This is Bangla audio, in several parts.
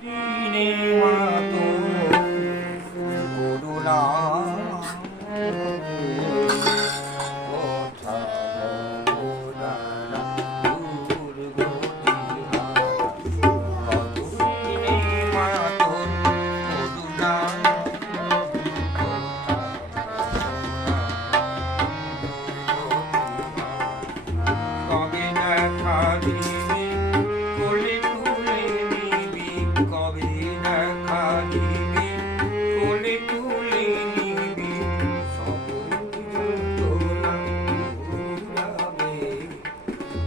দিনে মাতো করুণা কথা বলারা দুর্গতি দিনে মাতো করুণা কবে দেখা দিবি কোলে তুলে নিবি কবে দেখা দিবি কোলে তুলে নিবি সবুজ যন্ত্রণা ঘুরাবে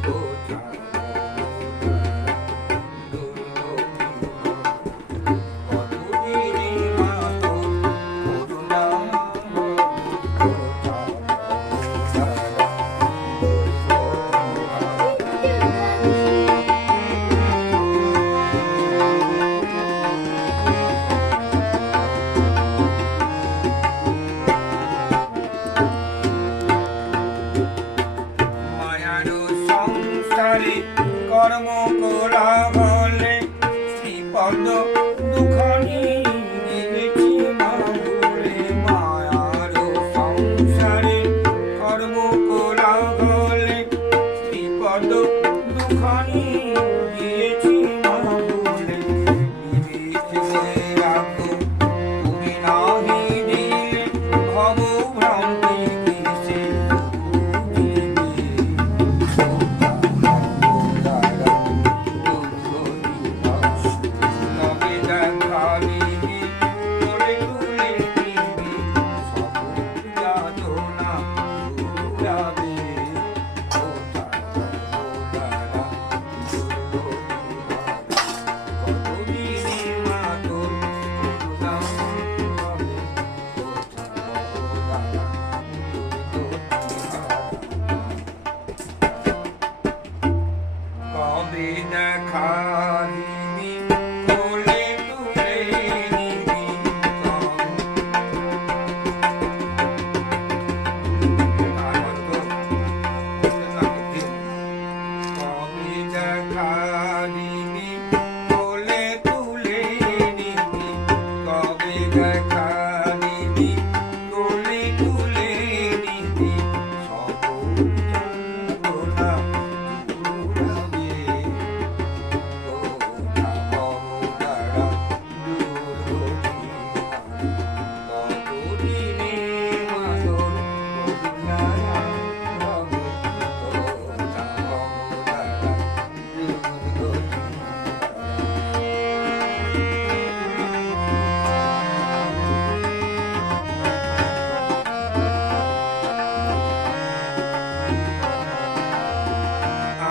কোথা কতদিনে মাতো করুণা সংসারে কর্ম করা বলে শ্রীপদ দুখানি গিয়েছি মামুলে মায়ার সংসারে কর্ম করা বলে শ্রীপদ দুখানি গিয়েছি মামুলে বিবেচে রাখো তুমি নাহি দিলে ভব ভ্রান্তি কিসে কবে দেখা দিবি কোলে তুলে নিবি কবে দেখা দিবি কোলে তুলে নিবি কবে দেখা দিবি কোলে তুলে নিবি সবুজ যন্ত্রণা ঘুরাবে কোথা বলারা দুর্গতি কতদিনে মাতোর করুণা হবে কোথা বলারা দুর্গতি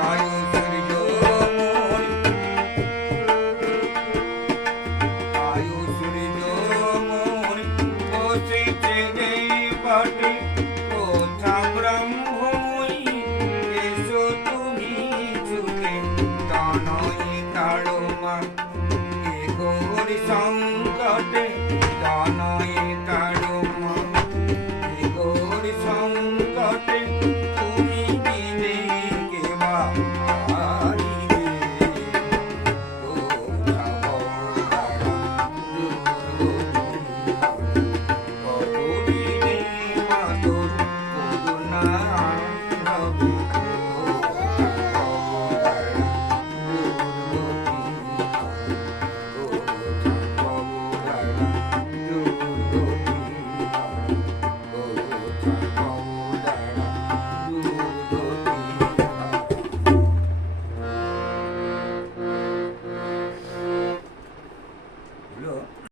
আয়ুষের যমন আয়ুষের যমন বসেছে এই পাটে কোথা ব্রহ্মময়ী এসো তুমি ছুটে তা নয় তাড়মা এ ঘোর সংকটে তা নয়